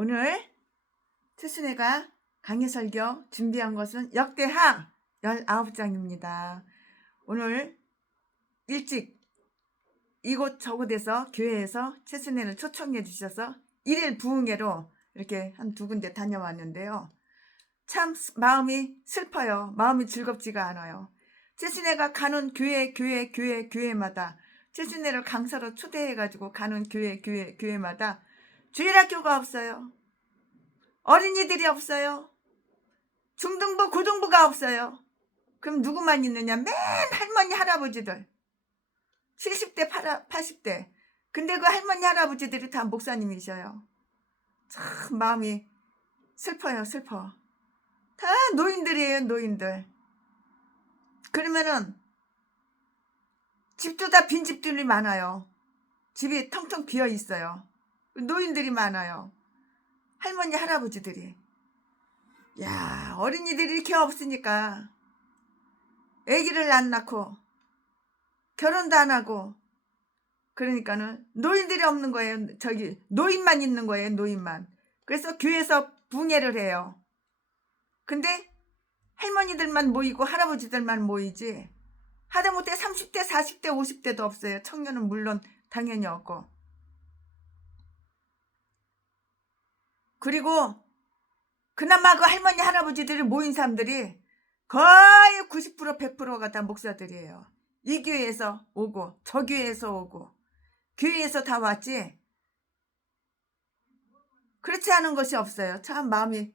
오늘 최순애가 강의설교 준비한 것은 역대하 19장입니다. 오늘 일찍 이곳 저곳에서 교회에서 최순애를 초청해 주셔서 일일 부흥회로 이렇게 한 두 군데 다녀왔는데요. 참 마음이 슬퍼요. 마음이 즐겁지가 않아요. 최순애가 가는 교회마다 최순애를 강사로 초대해가지고 가는 교회마다 주일학교가 없어요. 어린이들이 없어요. 중등부, 고등부가 없어요. 그럼 누구만 있느냐? 맨 할머니, 할아버지들. 70대, 80대. 근데 그 할머니, 할아버지들이 다 목사님이셔요. 참 마음이 슬퍼요, 슬퍼. 다 노인들이에요, 노인들. 그러면은 집도 다 빈 집들이 많아요. 집이 텅텅 비어 있어요. 노인들이 많아요. 할머니, 할아버지들이. 야, 어린이들이 이렇게 없으니까 아기를 안 낳고 결혼도 안 하고 그러니까는 노인들이 없는 거예요. 저기 노인만 있는 거예요. 노인만. 그래서 교회에서 붕해를 해요. 근데 할머니들만 모이고 할아버지들만 모이지 하다못해 30대, 40대, 50대도 없어요. 청년은 물론 당연히 없고. 그리고 그나마 그 할머니, 할아버지들이 모인 사람들이 거의 90%, 100%가 다 목사들이에요. 이 교회에서 오고 저 교회에서 오고 교회에서 다 왔지 그렇지 않은 것이 없어요. 참 마음이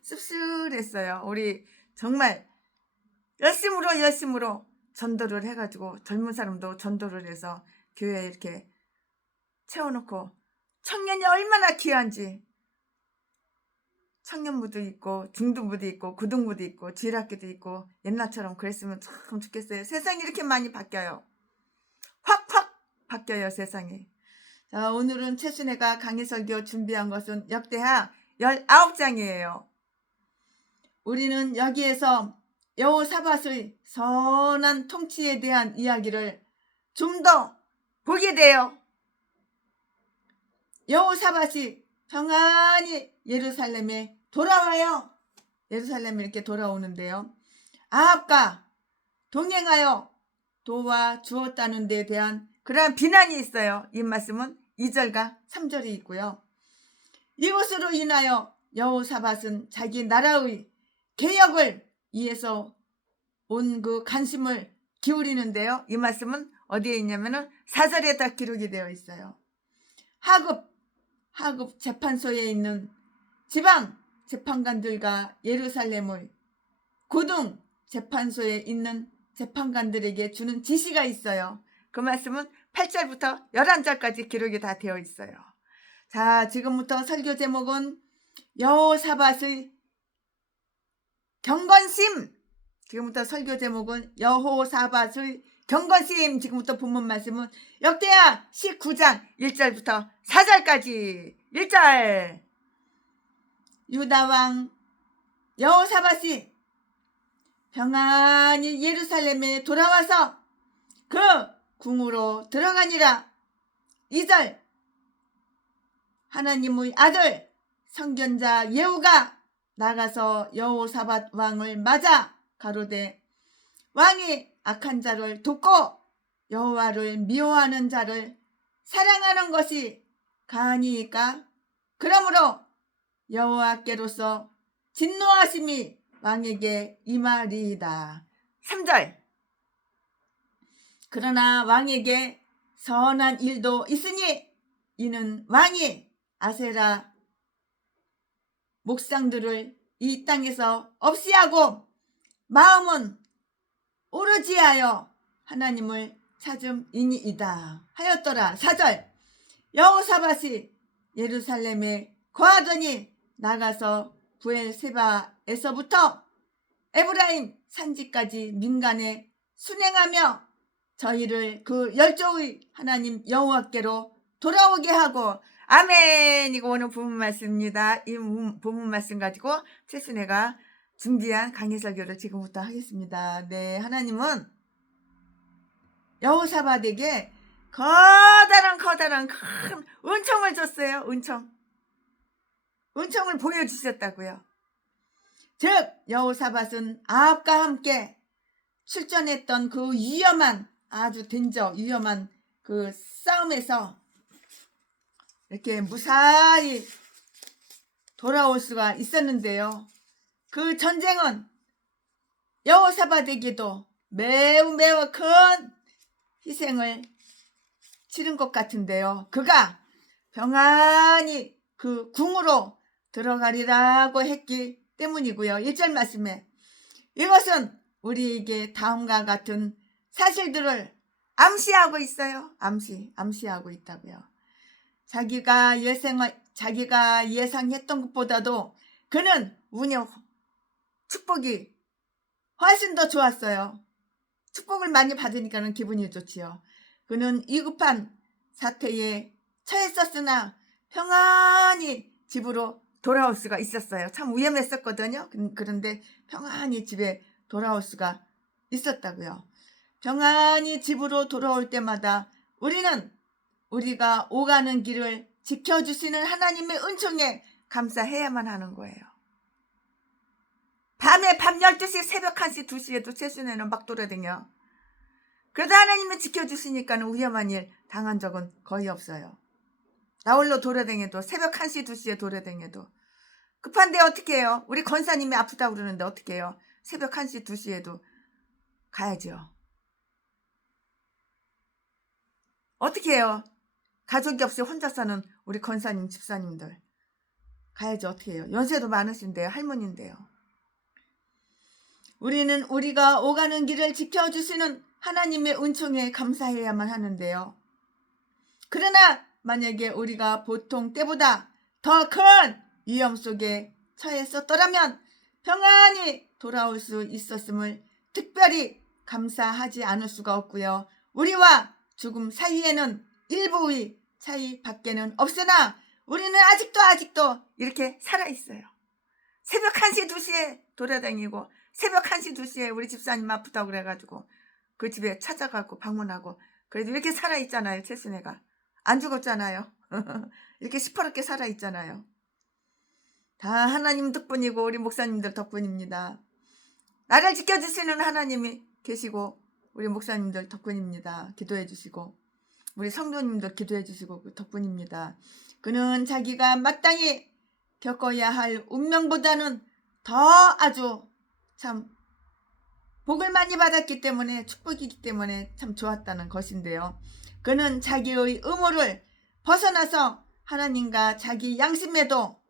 씁쓸했어요. 우리 정말 열심으로 전도를 해가지고 젊은 사람도 전도를 해서 교회에 이렇게 채워놓고 청년이 얼마나 귀한지 청년부도 있고 중등부도 있고 고등부도 있고 주일학교도 있고 옛날처럼 그랬으면 참 좋겠어요. 세상이 이렇게 많이 바뀌어요. 확 바뀌어요, 세상이. 자, 오늘은 최순애가 강의설교 준비한 것은 역대하 19장이에요. 우리는 여기에서 여호사밧의 선한 통치에 대한 이야기를 좀 더 보게 돼요. 여호사밧이 평안히 예루살렘에 돌아와요. 예루살렘에 이렇게 돌아오는데요. 아합과 동행하여 도와주었다는 데 대한 그러한 비난이 있어요. 이 말씀은 2절과 3절이 있고요. 이것으로 인하여 여호사밧은 자기 나라의 개혁을 위해서 온 그 관심을 기울이는데요. 이 말씀은 어디에 있냐면은 4절에 다 기록이 되어 있어요. 하급 재판소에 있는 지방 재판관들과 예루살렘의 고등 재판소에 있는 재판관들에게 주는 지시가 있어요. 그 말씀은 8절부터 11절까지 기록이 다 되어 있어요. 자, 지금부터 설교 제목은 여호사밧의 경건심. 지금부터 설교 제목은 여호사밧의 경건심. 지금부터 본문 말씀은 역대하 19장 1절부터 4절까지. 1절. 유다왕 여호사밧이 평안히 예루살렘에 돌아와서 그 궁으로 들어가니라. 2절. 하나님의 아들 선견자 예후가 나가서 여호사밧 왕을 맞아 가로되 왕이 악한 자를 돕고 여호와를 미워하는 자를 사랑하는 것이 가하니이까? 그러므로 여호와께로서 진노하심이 왕에게 임하리이다. 3절. 그러나 왕에게 선한 일도 있으니 이는 왕이 아세라 목상들을 이 땅에서 없이하고 마음은 오로지하여 하나님을 찾음이니이다 하였더라. 4절. 여호사밧이 예루살렘에 거하더니 나가서 부엘세바에서부터 에브라임 산지까지 민간에 순행하며 저희를 그 열조의 하나님 여호와께로 돌아오게 하고. 아멘. 이거 오늘 본문 말씀입니다. 이 본문 말씀 가지고 최순애가 준비한 강의 설교를 지금부터 하겠습니다. 네, 하나님은 여호사밧에게 커다란 큰 은총을 줬어요. 은총. 은총을 보여주셨다고요. 즉 여호사밧은 아합과 함께 출전했던 그 위험한, 아주 덴저 위험한 그 싸움에서 이렇게 무사히 돌아올 수가 있었는데요. 그 전쟁은 여호사밧에게도 매우 매우 큰 희생을 치른 것 같은데요. 그가 평안히 그 궁으로 들어가리라고 했기 때문이고요. 1절 말씀에 이것은 우리에게 다음과 같은 사실들을 암시하고 있어요. 암시하고 있다고요. 자기가 예상했던 것보다도 그는 운이, 축복이 훨씬 더 좋았어요. 축복을 많이 받으니까는 기분이 좋지요. 그는 위급한 사태에 처했었으나 평안히 집으로 돌아올 수가 있었어요. 참 위험했었거든요. 그런데 평안히 집에 돌아올 수가 있었다고요. 평안히 집으로 돌아올 때마다 우리는 우리가 오가는 길을 지켜주시는 하나님의 은총에 감사해야만 하는 거예요. 밤에 밤 12시, 새벽 1시, 2시에도 최순애는 막 돌아다녀. 그래도 하나님이 지켜주시니까 위험한 일 당한 적은 거의 없어요. 나홀로 돌아다녀도, 새벽 1시, 2시에 돌아다녀도. 급한데 어떻게 해요? 우리 권사님이 아프다고 그러는데 어떻게 해요? 새벽 1시, 2시에도 가야죠. 어떻게 해요? 가족이 없이 혼자 사는 우리 권사님, 집사님들 가야죠. 어떻게 해요? 연세도 많으신데요. 할머니인데요. 우리는 우리가 오가는 길을 지켜주시는 하나님의 은총에 감사해야만 하는데요. 그러나 만약에 우리가 보통 때보다 더 큰 위험 속에 처했었더라면 평안히 돌아올 수 있었음을 특별히 감사하지 않을 수가 없고요. 우리와 죽음 사이에는 일부의 차이밖에는 없으나 우리는 아직도 이렇게 살아있어요. 새벽 1시 2시에 돌아다니고 새벽 1시 2시에 우리 집사님 아프다고 그래가지고 그 집에 찾아가고 방문하고 그래도 이렇게 살아있잖아요. 최순애가 안 죽었잖아요. 이렇게 시퍼렇게 살아있잖아요. 다 하나님 덕분이고 우리 목사님들 덕분입니다. 나를 지켜주시는 하나님이 계시고 우리 목사님들 덕분입니다. 기도해 주시고 우리 성도님들 기도해 주시고 그 덕분입니다. 그는 자기가 마땅히 겪어야 할 운명보다는 더 아주 참 복을 많이 받았기 때문에, 축복이기 때문에 참 좋았다는 것인데요. 그는 자기의 의무를 벗어나서 하나님과 자기 양심에도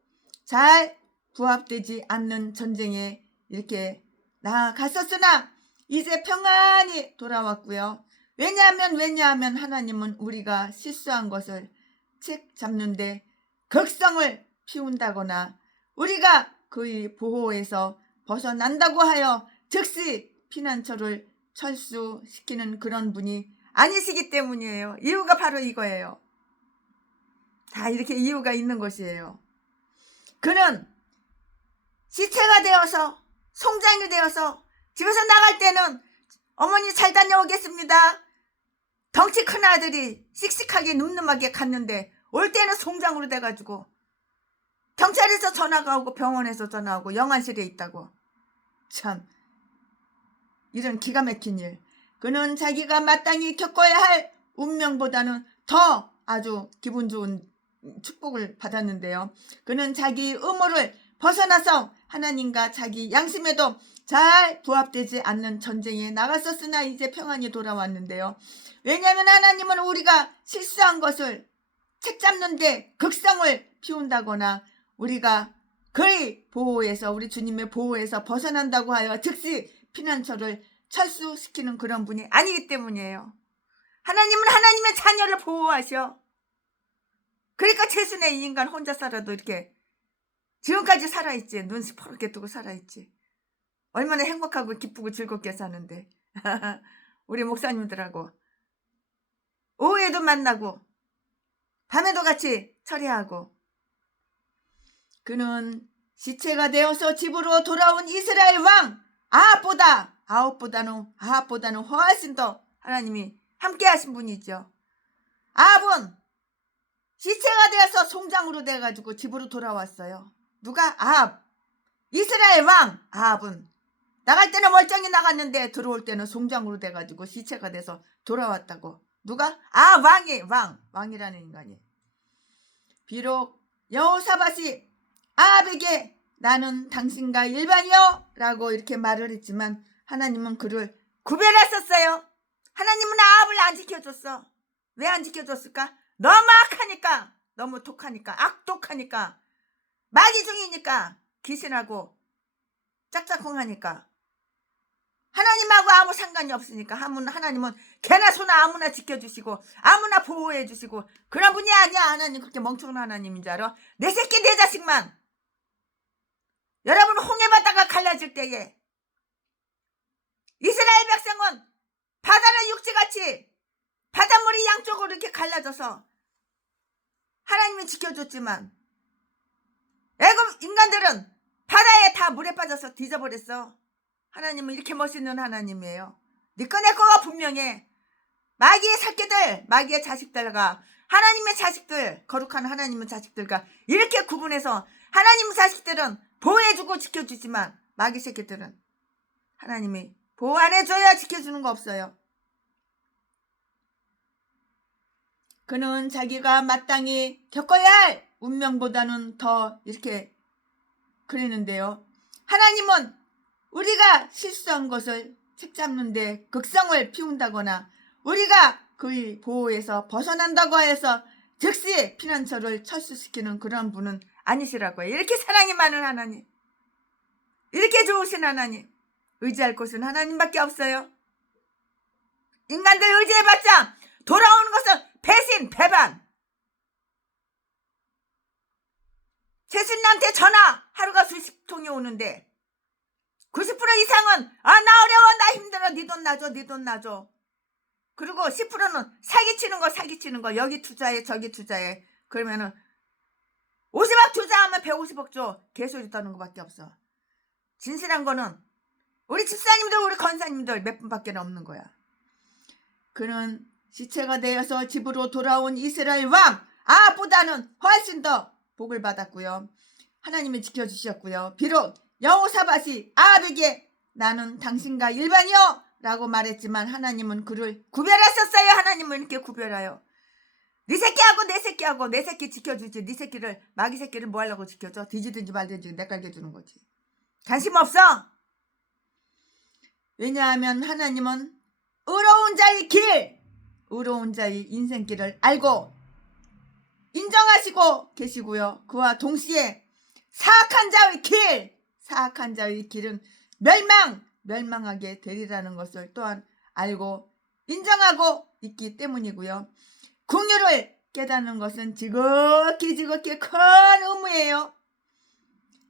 잘 부합되지 않는 전쟁에 이렇게 나아갔었으나 이제 평안히 돌아왔고요. 왜냐하면 하나님은 우리가 실수한 것을 책 잡는데 극성을 피운다거나 우리가 그의 보호에서 벗어난다고 하여 즉시 피난처를 철수시키는 그런 분이 아니시기 때문이에요. 이유가 바로 이거예요. 다 이렇게 이유가 있는 것이에요. 그는 시체가 되어서 송장이 되어서 집에서 나갈 때는 어머니 잘 다녀오겠습니다. 덩치 큰 아들이 씩씩하게 늠름하게 갔는데 올 때는 송장으로 돼가지고 경찰에서 전화가 오고 병원에서 전화 오고 영안실에 있다고. 참 이런 기가 막힌 일. 그는 자기가 마땅히 겪어야 할 운명보다는 더 아주 기분 좋은 축복을 받았는데요. 그는 자기 의무를 벗어나서 하나님과 자기 양심에도 잘 부합되지 않는 전쟁에 나갔었으나 이제 평안히 돌아왔는데요. 왜냐하면 하나님은 우리가 실수한 것을 책잡는데 극성을 피운다거나 우리가 그의 보호에서, 우리 주님의 보호에서 벗어난다고 하여 즉시 피난처를 철수시키는 그런 분이 아니기 때문이에요. 하나님은 하나님의 자녀를 보호하셔. 그러니까 최순애 이 인간 혼자 살아도 이렇게 지금까지 살아있지. 눈 시퍼렇게 뜨고 살아있지. 얼마나 행복하고 기쁘고 즐겁게 사는데. 우리 목사님들하고 오후에도 만나고 밤에도 같이 처리하고. 그는 시체가 되어서 집으로 돌아온 이스라엘 왕 아합보다는 훨씬 더 하나님이 함께 하신 분이죠. 아합은 시체가 되어서 송장으로 돼가지고 집으로 돌아왔어요. 누가? 아합. 이스라엘 왕 아합은 나갈 때는 멀쩡히 나갔는데 들어올 때는 송장으로 돼가지고 시체가 돼서 돌아왔다고. 누가? 아, 왕이라는 인간이. 비록 여호사밧이 아합에게 나는 당신과 일반이요 라고 이렇게 말을 했지만 하나님은 그를 구별했었어요. 하나님은 아합을 안 지켜줬어. 왜 안 지켜줬을까? 너무 악하니까, 너무 독하니까, 악독하니까, 마귀중이니까, 귀신하고 짝짝꿍하니까, 하나님하고 아무 상관이 없으니까 하나님은 개나 소나 아무나 지켜주시고 아무나 보호해주시고 그런 분이 아니야. 하나님 그렇게 멍청한 하나님인 줄 알아? 내 새끼 내 자식만 여러분 홍해바다가 갈라질 때에 이스라엘 백성은 바다를 육지같이 바닷물이 양쪽으로 이렇게 갈라져서 하나님이 지켜줬지만 애굽 인간들은 바다에 다 물에 빠져서 뒤져버렸어. 하나님은 이렇게 멋있는 하나님이에요. 니꺼 내 거가 분명해. 마귀의 새끼들, 마귀의 자식들과 하나님의 자식들, 거룩한 하나님의 자식들과 이렇게 구분해서 하나님의 자식들은 보호해주고 지켜주지만 마귀 새끼들은 하나님이 보호 안 해줘야 지켜주는 거 없어요. 그는 자기가 마땅히 겪어야 할 운명보다는 더 이렇게 그랬는데요. 하나님은 우리가 실수한 것을 책잡는데 극성을 피운다거나 우리가 그의 보호에서 벗어난다고 해서 즉시 피난처를 철수시키는 그런 분은 아니시라고요. 이렇게 사랑이 많은 하나님, 이렇게 좋으신 하나님, 의지할 곳은 하나님밖에 없어요. 인간들 의지해봤자 돌아오는 것은 배신, 배반. 제수님한테 전화 하루가 수십 통이 오는데 90% 이상은 나 어려워, 나 힘들어, 네 돈 놔줘, 네 돈 놔줘. 그리고 10%는 사기치는 거 여기 투자해 저기 투자해. 그러면은 50억 투자하면 150억 줘. 개소리 떠는 것밖에 없어. 진실한 거는 우리 집사님들 우리 권사님들 몇 분밖에 없는 거야. 그는 시체가 되어서 집으로 돌아온 이스라엘 왕 아합보다는 훨씬 더 복을 받았고요. 하나님이 지켜주셨고요. 비록 여호사밧이 아합에게 나는 당신과 일반이요 라고 말했지만 하나님은 그를 구별했었어요. 하나님은 이렇게 구별해요. 네 새끼하고 내 새끼하고 내 새끼 지켜주지. 네 새끼를 마귀 새끼를 뭐 하려고 지켜줘? 뒤지든지 말든지 내깔게 주는 거지. 관심 없어. 왜냐하면 하나님은 의로운 자의 길, 의로운 자의 인생길을 알고 인정하시고 계시고요. 그와 동시에 사악한 자의 길은 멸망하게 되리라는 것을 또한 알고 인정하고 있기 때문이고요. 긍휼을 깨닫는 것은 지극히 큰 의무예요.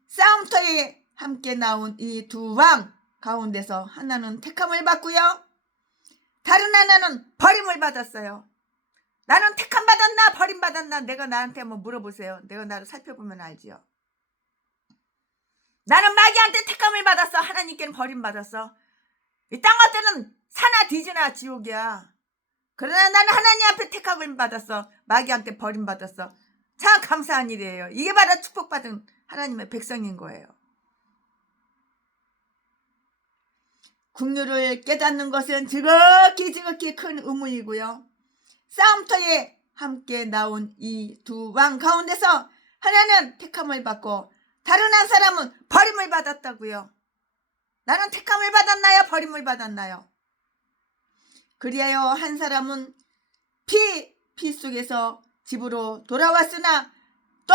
싸움터에 함께 나온 이 두 왕 가운데서 하나는 택함을 받고요. 다른 하나는 버림을 받았어요. 나는 택함 받았나 버림받았나 내가 나한테 한번 물어보세요. 내가 나를 살펴보면 알지요. 나는 마귀한테 택함을 받았어. 하나님께는 버림받았어. 이 땅 것들은 사나 뒤지나 지옥이야. 그러나 나는 하나님 앞에 택함을 받았어. 마귀한테 버림받았어. 참 감사한 일이에요. 이게 바로 축복받은 하나님의 백성인 거예요. 긍휼을 깨닫는 것은 지극히 큰 의무이고요. 싸움터에 함께 나온 이 두 왕 가운데서 하나는 택함을 받고 다른 한 사람은 버림을 받았다고요. 나는 택함을 받았나요? 버림을 받았나요? 그리하여 한 사람은 피 속에서 집으로 돌아왔으나 또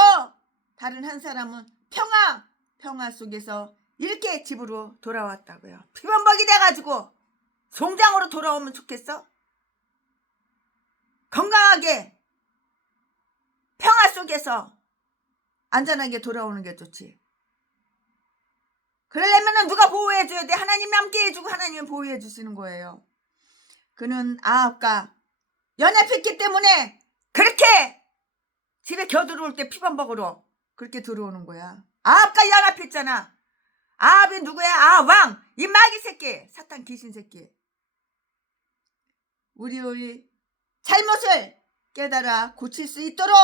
다른 한 사람은 평화 속에서 이렇게 집으로 돌아왔다고요. 피범벅이 돼가지고 송장으로 돌아오면 좋겠어? 건강하게 평화 속에서 안전하게 돌아오는 게 좋지. 그러려면 누가 보호해줘야 돼? 하나님이 함께 해주고 하나님이 보호해 주시는 거예요. 그는 아합과 연합했기 때문에 그렇게 집에 겨들어올 때 피범벅으로 그렇게 들어오는 거야. 아합과 연합했잖아. 아합이 누구야? 왕! 이 마귀 새끼! 사탄 귀신 새끼. 우리의 잘못을 깨달아 고칠 수 있도록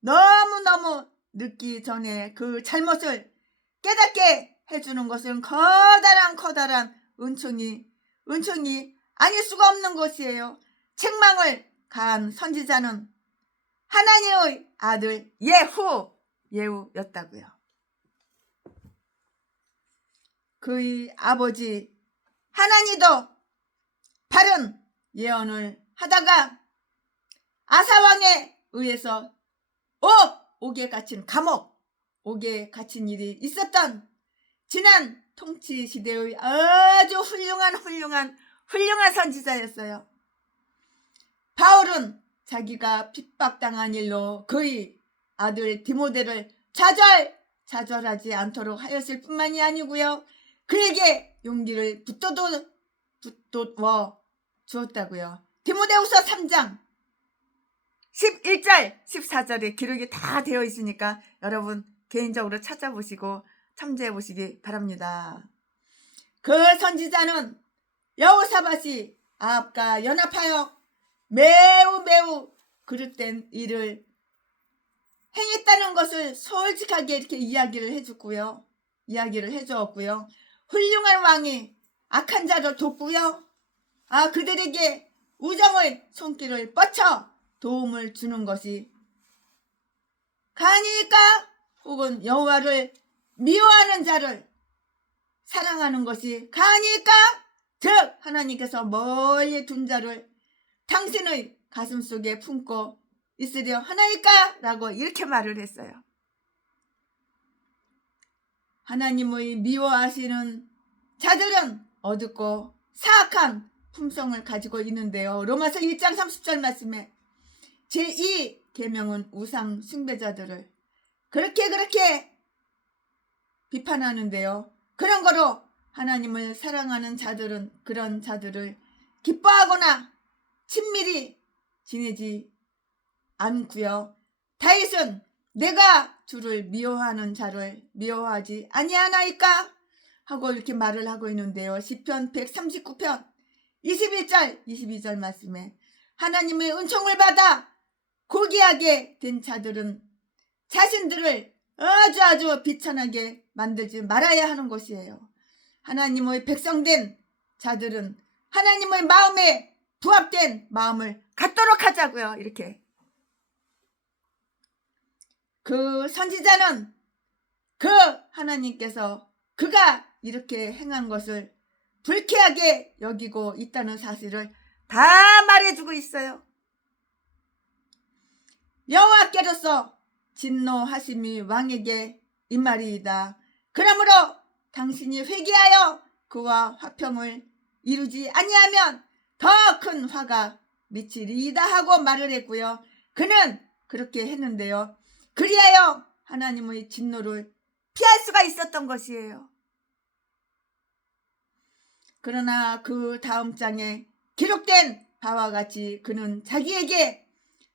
너무너무 늦기 전에 그 잘못을 깨닫게 해주는 것은 커다란 은총이 아닐 수가 없는 것이에요. 책망을 가한 선지자는 하나님의 아들 예후였다고요. 그의 아버지 하나니도 바른 예언을 하다가 아사왕에 의해서 옥에 갇힌 감옥, 옥에 갇힌 일이 있었던 지난 통치 시대의 아주 훌륭한 선지자였어요. 바울은 자기가 핍박당한 일로 그의 아들 디모데를 좌절하지 않도록 하였을 뿐만이 아니고요. 그에게 용기를 북돋워 주었다고요. 디모데후서 3장 11절 14절에 기록이 다 되어 있으니까 여러분 개인적으로 찾아보시고 참조해 보시기 바랍니다. 그 선지자는 여호사밧이 아합과 연합하여 매우 그릇된 일을 행했다는 것을 솔직하게 이렇게 이야기를 해주었고요. 훌륭한 왕이 악한 자를 돕고요. 그들에게 우정의 손길을 뻗쳐 도움을 주는 것이 가니까 혹은 여호와를 미워하는 자를 사랑하는 것이 가니까 즉 하나님께서 멀리 둔 자를 당신의 가슴속에 품고 있으려 하나이까? 라고 이렇게 말을 했어요. 하나님의 미워하시는 자들은 어둡고 사악한 품성을 가지고 있는데요. 로마서 1장 30절 말씀에 제2 계명은 우상 숭배자들을 그렇게 비판하는데요. 그런 거로 하나님을 사랑하는 자들은 그런 자들을 기뻐하거나 친밀히 지내지 않고요. 다윗은 내가 주를 미워하는 자를 미워하지 아니하나이까? 하고 이렇게 말을 하고 있는데요. 시편 139편 21절 22절 말씀에 하나님의 은총을 받아 고귀하게 된 자들은 자신들을 아주 비천하게 만들지 말아야 하는 것이에요. 하나님의 백성된 자들은 하나님의 마음에 부합된 마음을 갖도록 하자고요. 이렇게 그 선지자는 그 하나님께서 그가 이렇게 행한 것을 불쾌하게 여기고 있다는 사실을 다 말해주고 있어요. 여호와께로서 진노하심이 왕에게 임하리이다. 그러므로 당신이 회개하여 그와 화평을 이루지 아니하면 더 큰 화가 미치리이다 하고 말을 했고요. 그는 그렇게 했는데요. 그리하여 하나님의 진노를 피할 수가 있었던 것이에요. 그러나 그 다음 장에 기록된 바와 같이 그는 자기에게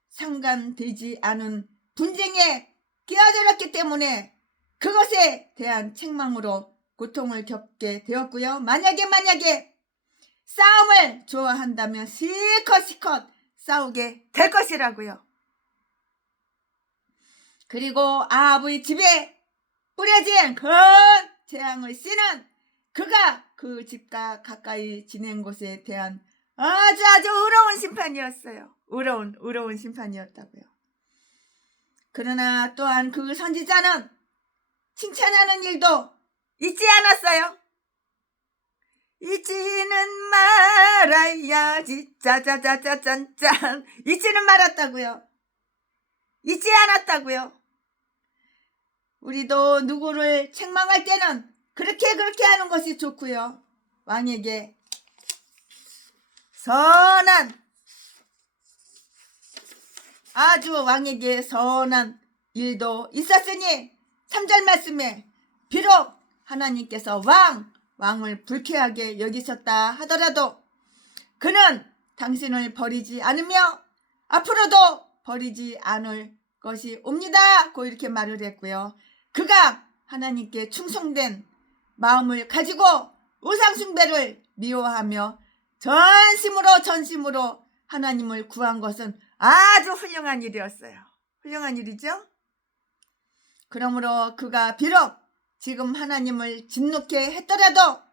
상관되지 않은 분쟁에 끼어들었기 때문에 그것에 대한 책망으로 고통을 겪게 되었고요. 만약에 싸움을 좋아한다면 실컷 싸우게 될 것이라고요. 그리고 아합의 집에 뿌려진 큰 재앙의 씨는 그가 그 집과 가까이 지낸 곳에 대한 아주 의로운 심판이었어요. 의로운 심판이었다고요. 그러나 또한 그 선지자는 칭찬하는 일도 잊지 않았어요. 잊지는 말아야지 짜자자자짠짠 잊지는 말았다고요. 잊지 않았다고요. 우리도 누구를 책망할 때는 그렇게 하는 것이 좋고요. 왕에게 왕에게 선한 일도 있었으니 3절 말씀에 비록 하나님께서 왕을 불쾌하게 여기셨다 하더라도 그는 당신을 버리지 않으며 앞으로도 버리지 않을 것이 옵니다. 고 이렇게 말을 했고요. 그가 하나님께 충성된 마음을 가지고 우상숭배를 미워하며 전심으로 하나님을 구한 것은 아주 훌륭한 일이었어요. 훌륭한 일이죠. 그러므로 그가 비록 지금 하나님을 진노케 했더라도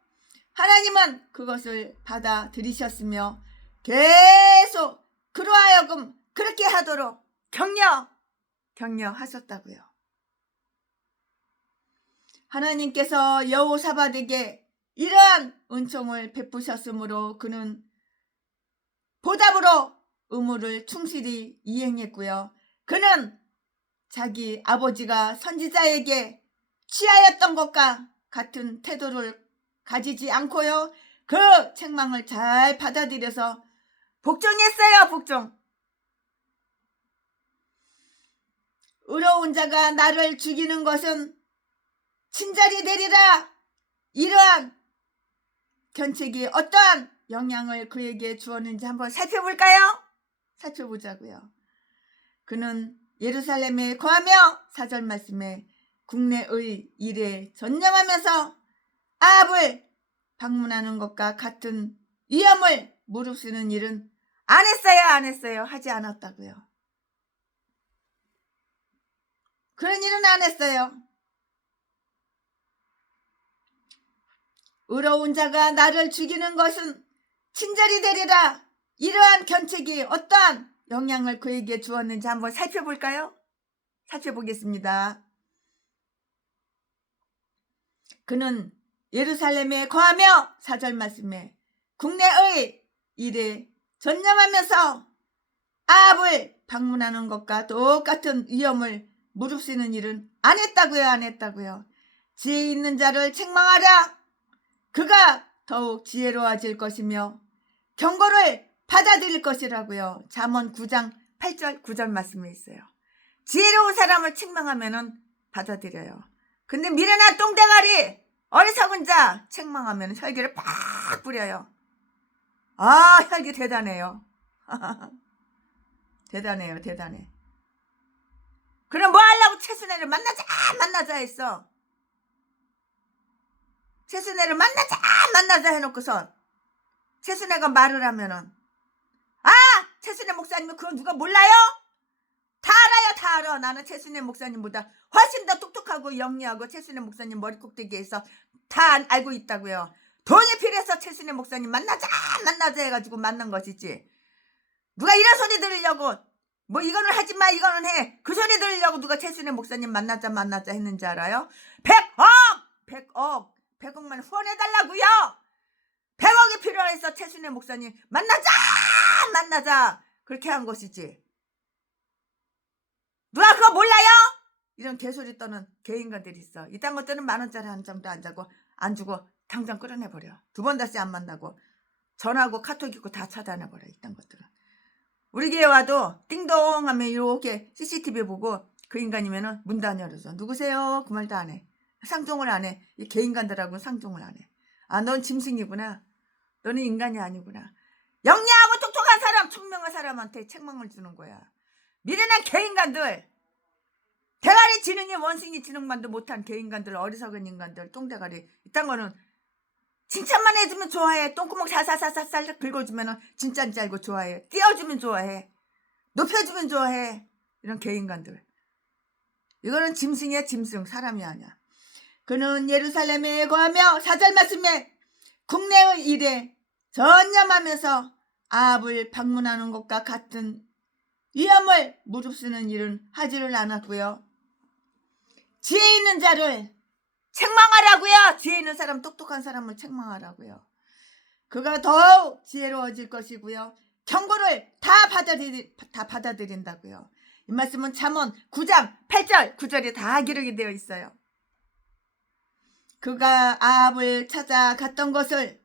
하나님은 그것을 받아들이셨으며 계속 그로 하여금 그렇게 하도록 격려하셨다고요. 하나님께서 여호사밧에게 이러한 은총을 베푸셨으므로 그는 보답으로 의무를 충실히 이행했고요. 그는 자기 아버지가 선지자에게 취하였던 것과 같은 태도를 가지지 않고요. 그 책망을 잘 받아들여서 복종했어요. 복종. 의로운 자가 나를 죽이는 것은 친절히 되리라. 이러한 견책이 어떠한 영향을 그에게 주었는지 한번 살펴볼까요? 살펴보자고요. 그는 예루살렘에 거하며 4절 말씀에 국내의 일에 전념하면서 아합을 방문하는 것과 같은 위험을 무릅쓰는 일은 안 했어요. 하지 않았다고요. 그런 일은 안 했어요. 의로운 자가 나를 죽이는 것은 친절히 되리라. 이러한 견책이 어떠한 영향을 그에게 주었는지 한번 살펴볼까요? 살펴보겠습니다. 그는 예루살렘에 거하며 4절 말씀에 국내의 일에 전념하면서 아합을 방문하는 것과 똑같은 위험을 무릅쓰는 일은 안 했다고요. 지혜 있는 자를 책망하라. 그가 더욱 지혜로워질 것이며 경고를 받아들일 것이라고요. 잠언 9장 8절 9절 말씀에 있어요. 지혜로운 사람을 책망하면 받아들여요. 근데 미련한 똥대가리 어리석은 자 책망하면 혈기를 팍 뿌려요. 아, 혈기 대단해요. 대단해. 그럼 뭐 하려고 최순애를 만나자 했어. 최순애를 만나자 해놓고선 최순애가 말을 하면은 최순애 목사님은 그건 누가 몰라요? 다 알아. 나는 최순애 목사님보다 훨씬 더 똑똑하고 영리하고 최순애 목사님 머리꼭대기에서 다 알고 있다고요. 돈이 필요해서 최순애 목사님 만나자 해가지고 만난 것이지. 누가 이런 소리 들으려고 뭐 이거는 하지마 이거는 해 그 소리 들으려고 누가 최순애 목사님 만나자 했는지 알아요? 100억만 후원해달라고요. 100억이 필요해서 최순애 목사님 만나자 그렇게 한 것이지. 누가 그거 몰라요? 이런 개소리 떠는 개인간들이 있어. 이딴 것들은 10,000원짜리 한 장도 안 주고 당장 끌어내버려. 2번 다시 안 만나고 전화하고 카톡 있고 다 차단해버려. 이딴 것들은. 우리 교회 와도 띵동 하면 이렇게 CCTV 보고 그 인간이면은 문도 안 열어줘. 누구세요? 그 말도 안 해. 상종을 안 해. 이 개인간들하고는 상종을 안 해. 넌 짐승이구나. 너는 인간이 아니구나. 영리하고 똑똑한 사람, 총명한 사람한테 책망을 주는 거야. 미련한 개인간들, 대가리 지능이 원숭이 지능만도 못한 개인간들, 어리석은 인간들, 똥대가리 이딴 거는 칭찬만 해주면 좋아해. 똥구멍 살살 긁어주면 진짜인지 알고 좋아해. 띄워주면 좋아해. 높여주면 좋아해. 이런 개인간들. 이거는 짐승이야. 짐승. 사람이 아니야. 그는 예루살렘에 거하며 4절 말씀에 국내의 일에 전념하면서 아합을 방문하는 것과 같은 위험을 무릅쓰는 일은 하지를 않았고요. 지혜 있는 자를 책망하라고요. 지혜 있는 사람, 똑똑한 사람을 책망하라고요. 그가 더욱 지혜로워질 것이고요. 경고를 다 받아들인다고요. 이 말씀은 잠언 9장 8절 9절에 다 기록이 되어 있어요. 그가 아합을 찾아갔던 것을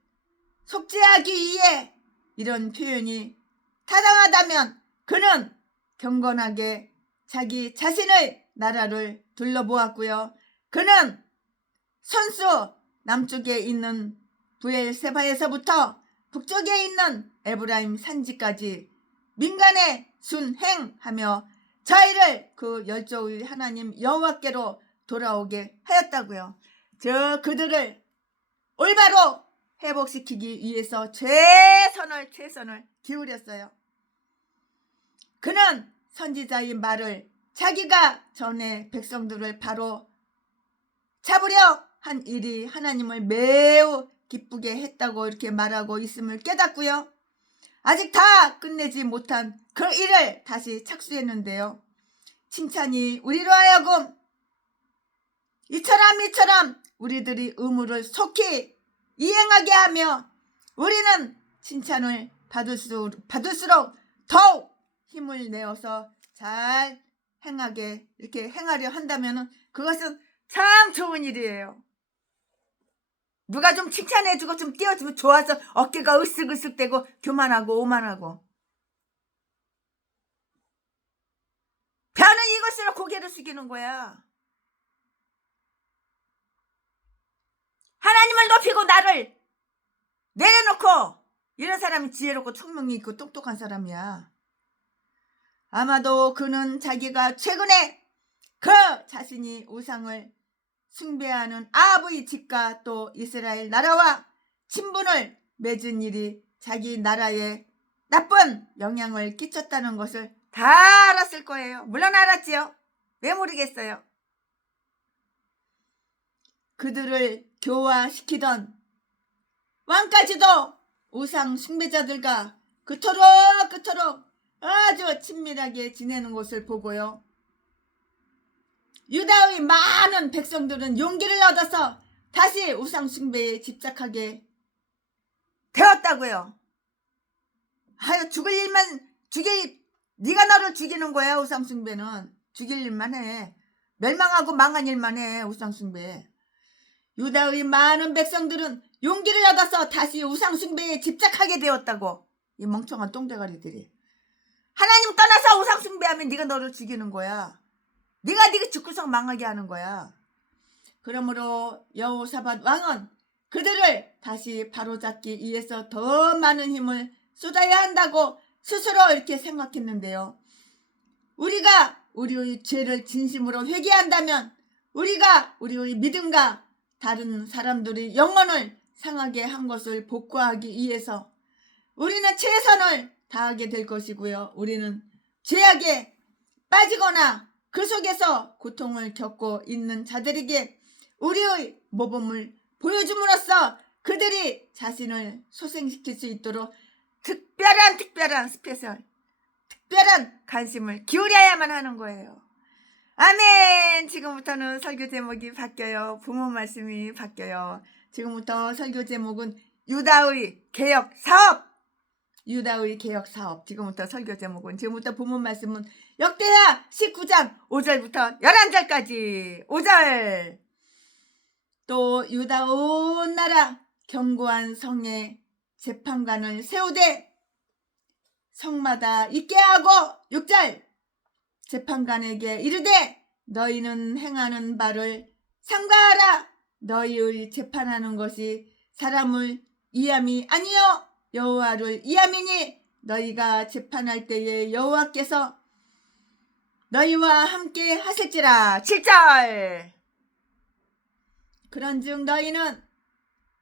속죄하기 위해 이런 표현이 타당하다면 그는 경건하게 자기 자신의 나라를 둘러보았고요. 그는 선수 남쪽에 있는 부엘세바에서부터 북쪽에 있는 에브라임 산지까지 민간에 순행하며 자기를 그 열조의 하나님 여호와께로 돌아오게 하였다고요. 그들을 올바로 회복시키기 위해서 최선을 기울였어요. 그는 선지자의 말을 자기가 전에 백성들을 바로 잡으려 한 일이 하나님을 매우 기쁘게 했다고 이렇게 말하고 있음을 깨닫고요. 아직 다 끝내지 못한 그 일을 다시 착수했는데요. 칭찬이 우리로 하여금 이처럼 우리들이 의무를 속히 이행하게 하며 우리는 칭찬을 받을수록 더욱 힘을 내어서 잘 행하게 이렇게 행하려 한다면 그것은 참 좋은 일이에요. 누가 좀 칭찬해주고 좀 띄워주면 좋아서 어깨가 으쓱으쓱대고 교만하고 오만하고 벼는 이것으로 고개를 숙이는 거야. 하나님을 높이고 나를 내려놓고 이런 사람이 지혜롭고聰明이 있고 똑똑한 사람이야. 아마도 그는 자기가 최근에 그 자신이 우상을 숭배하는 아합의 집과 또 이스라엘 나라와 친분을 맺은 일이 자기 나라에 나쁜 영향을 끼쳤다는 것을 다 알았을 거예요. 물론 알았지요. 왜 모르겠어요. 그들을 교화시키던 왕까지도 우상 숭배자들과 그토록 아주 친밀하게 지내는 것을 보고요. 유다의 많은 백성들은 용기를 얻어서 다시 우상 숭배에 집착하게 되었다고요. 아유, 네가 너를 죽이는 거야. 우상 숭배는 죽일 일만 해. 멸망하고 망한 일만 해. 우상 숭배. 유다의 많은 백성들은 용기를 얻어서 다시 우상 숭배에 집착하게 되었다고. 이 멍청한 똥대가리들이. 하나님 떠나서 우상 숭배하면 네가 너를 죽이는 거야. 네가 죽고서 망하게 하는 거야. 그러므로 여호사밧 왕은 그들을 다시 바로잡기 위해서 더 많은 힘을 쏟아야 한다고 스스로 이렇게 생각했는데요. 우리가 우리의 죄를 진심으로 회개한다면 우리가 우리의 믿음과 다른 사람들의 영혼을 상하게 한 것을 복구하기 위해서 우리는 최선을 다하게 될 것이고요. 우리는 죄악에 빠지거나 그 속에서 고통을 겪고 있는 자들에게 우리의 모범을 보여줌으로써 그들이 자신을 소생시킬 수 있도록 특별한 관심을 기울여야만 하는 거예요. 아멘. 지금부터는 설교 제목이 바뀌어요. 부모 말씀이 바뀌어요. 지금부터 설교 제목은 유다의 개혁 사업. 지금부터 설교 제목은 지금부터 본문 말씀은 역대하 19장 5절부터 11절까지. 5절. 또 유다 온 나라 견고한 성에 재판관을 세우되 성마다 있게 하고. 6절. 재판관에게 이르되 너희는 행하는 바를 삼가하라. 너희의 재판하는 것이 사람을 이함이 아니요 여호와를 이함이니 너희가 재판할 때에 여호와께서 너희와 함께 하실지라. 7절. 그런즉 너희는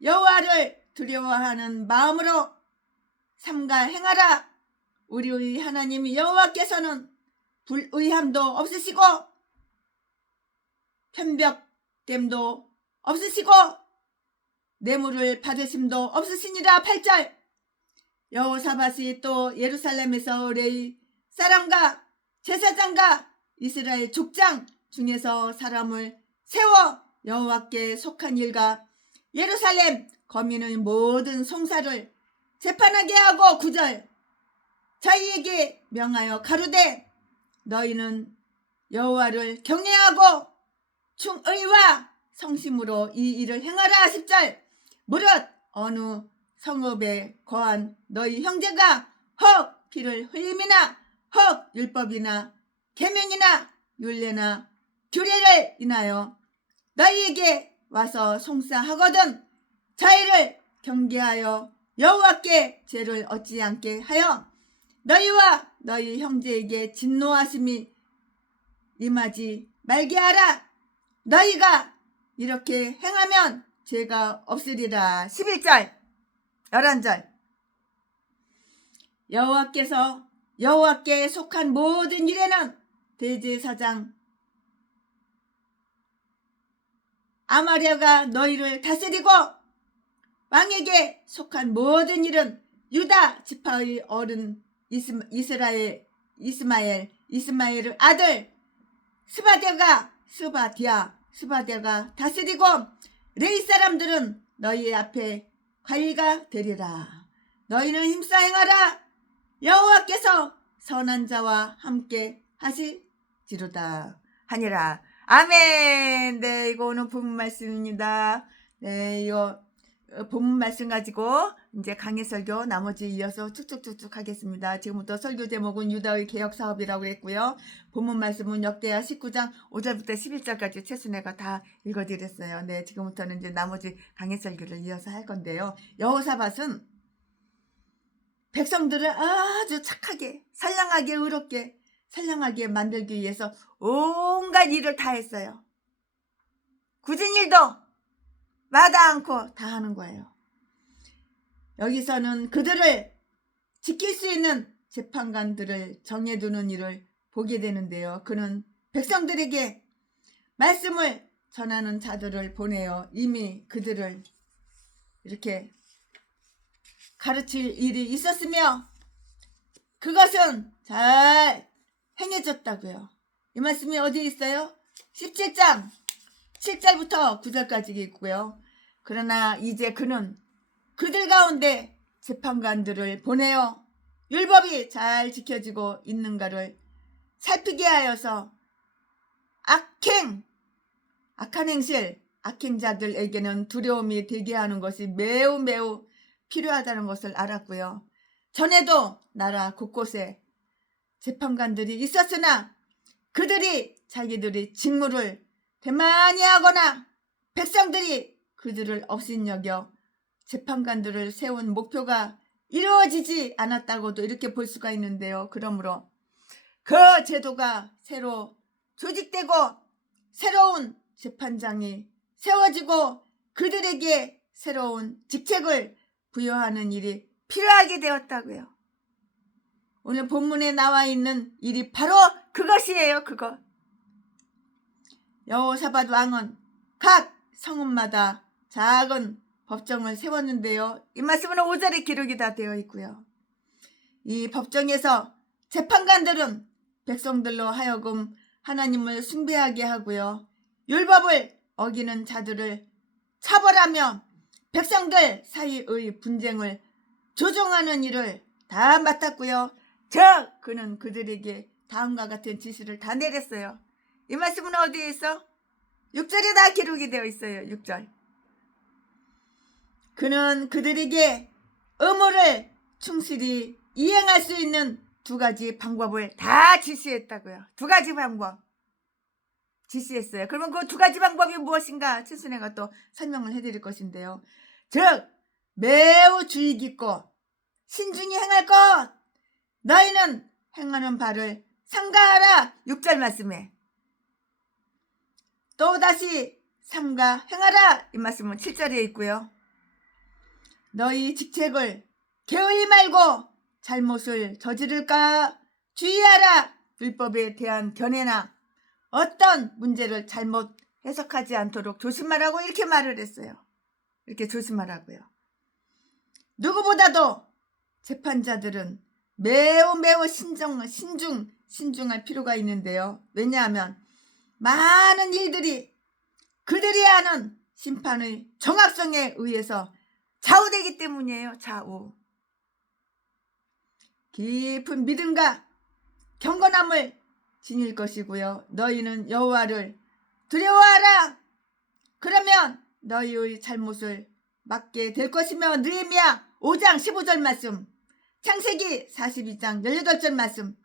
여호와를 두려워하는 마음으로 삼가 행하라. 우리의 하나님 여호와께서는 불의함도 없으시고 편벽됨도 없으시고 뇌물을 받으심도 없으시니라. 8절. 여호사밧이 또 예루살렘에서 레위 사람과 제사장과 이스라엘 족장 중에서 사람을 세워 여호와께 속한 일과 예루살렘 거민의 모든 송사를 재판하게 하고. 9절. 저희에게 명하여 가로되 너희는 여호와를 경외하고 충의와 성심으로 이 일을 행하라. 10절. 무릇 어느 성읍에 거한 너희 형제가 혹 피를 흘림이나 혹 율법이나 계명이나 율례나 규례를 인하여 너희에게 와서 송사하거든 저희를 경계하여 여호와께 죄를 얻지 않게 하여 너희와 너희 형제에게 진노하심이 임하지 말게 하라. 너희가 이렇게 행하면 죄가 없으리라. 11절 11절. 여호와께 속한 모든 일에는 대제사장 아마랴가 너희를 다스리고 왕에게 속한 모든 일은 유다 지파의 어른 이스마엘의 아들 스바디아가 다스리고 레이 사람들은 너희 앞에 관리가 되리라. 너희는 힘써 행하라. 여호와께서 선한 자와 함께 하실지로다 하니라. 아멘. 네, 이거 오늘 본문 말씀입니다. 네, 이거 본문 말씀 가지고 이제 강해 설교 나머지 이어서 쭉쭉쭉쭉 하겠습니다. 지금부터 설교 제목은 유다의 개혁 사업이라고 했고요. 본문 말씀은 역대하 19장 5절부터 11절까지 최순애가 다 읽어드렸어요. 네, 지금부터는 이제 나머지 강해 설교를 이어서 할 건데요. 여호사밧은 백성들을 아주 착하게, 선량하게, 의롭게, 선량하게 만들기 위해서 온갖 일을 다 했어요. 굳은 일도 마다 않고 다 하는 거예요. 여기서는 그들을 지킬 수 있는 재판관들을 정해두는 일을 보게 되는데요. 그는 백성들에게 말씀을 전하는 자들을 보내어 이미 그들을 이렇게 가르칠 일이 있었으며 그것은 잘 행해졌다고요. 이 말씀이 어디에 있어요? 17장 7절부터 9절까지 있고요. 그러나 이제 그는 그들 가운데 재판관들을 보내어 율법이 잘 지켜지고 있는가를 살피게 하여서 악한 행실, 악행자들에게는 두려움이 되게 하는 것이 매우 필요하다는 것을 알았고요. 전에도 나라 곳곳에 재판관들이 있었으나 그들이 자기들의 직무를 대만히 하거나 백성들이 그들을 업신여겨 재판관들을 세운 목표가 이루어지지 않았다고도 이렇게 볼 수가 있는데요. 그러므로 그 제도가 새로 조직되고 새로운 재판장이 세워지고 그들에게 새로운 직책을 부여하는 일이 필요하게 되었다고요. 오늘 본문에 나와 있는 일이 바로 그것이에요. 그것. 여호사밧 왕은 각 성읍마다 작은 법정을 세웠는데요. 이 말씀은 5절에 기록이 다 되어 있고요. 이 법정에서 재판관들은 백성들로 하여금 하나님을 숭배하게 하고요. 율법을 어기는 자들을 처벌하며 백성들 사이의 분쟁을 조정하는 일을 다 맡았고요. 그는 그들에게 다음과 같은 지시를 다 내렸어요. 이 말씀은 어디에 있어? 6절에 다 기록이 되어 있어요. 6절. 그는 그들에게 의무를 충실히 이행할 수 있는 두 가지 방법을 다 지시했다고요. 두 가지 방법 지시했어요. 그러면 그 두 가지 방법이 무엇인가 최순애가 또 설명을 해드릴 것인데요. 매우 주의 깊고 신중히 행할 것, 너희는 행하는 바를 삼가하라. 6절 말씀에 또다시 삼가 행하라. 이 말씀은 7절에 있고요. 너희 직책을 게을리 말고 잘못을 저지를까 주의하라. 율법에 대한 견해나 어떤 문제를 잘못 해석하지 않도록 조심하라고 이렇게 말을 했어요. 이렇게 조심하라고요. 누구보다도 재판자들은 매우 신중할 필요가 있는데요. 왜냐하면 많은 일들이 그들이 하는 심판의 정확성에 의해서 좌우되기 때문이에요. 좌우. 깊은 믿음과 경건함을 지닐 것이고요. 너희는 여호와를 두려워하라. 그러면 너희의 잘못을 막게 될 것이며 느헤미야 5장 15절 말씀, 창세기 42장 18절 말씀,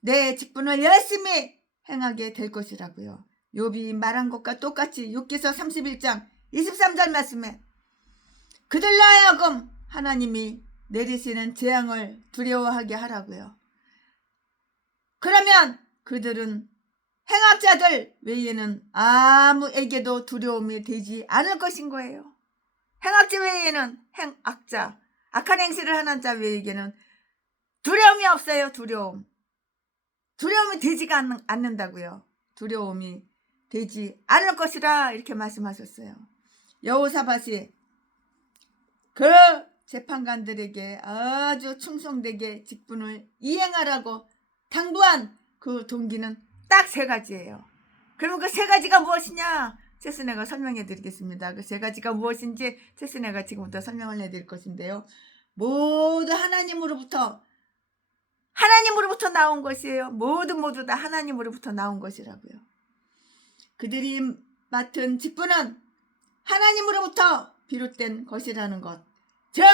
내 직분을 열심히 행하게 될 것이라고요. 욥이 말한 것과 똑같이 욥기서 31장 23절 말씀에 그들로 하여금 하나님이 내리시는 재앙을 두려워하게 하라고요. 그러면 그들은 행악자들 외에는 아무에게도 두려움이 되지 않을 것인 거예요. 행악자 외에는 악한 행실을 하는 자 외에게는 두려움이 없어요. 두려움. 두려움이 되지가 않는다고요. 두려움이 되지 않을 것이라 이렇게 말씀하셨어요. 여호사밧이 그 재판관들에게 아주 충성되게 직분을 이행하라고 당부한 그 동기는 딱 3가지예요. 그러면 그 3가지가 무엇이냐? 체스네가 설명해 드리겠습니다. 그 3가지가 무엇인지 체스네가 지금부터 설명을 해드릴 것인데요. 모두 하나님으로부터 나온 것이에요. 모두 다 하나님으로부터 나온 것이라고요. 그들이 맡은 직분은 하나님으로부터 비롯된 것이라는 것. 즉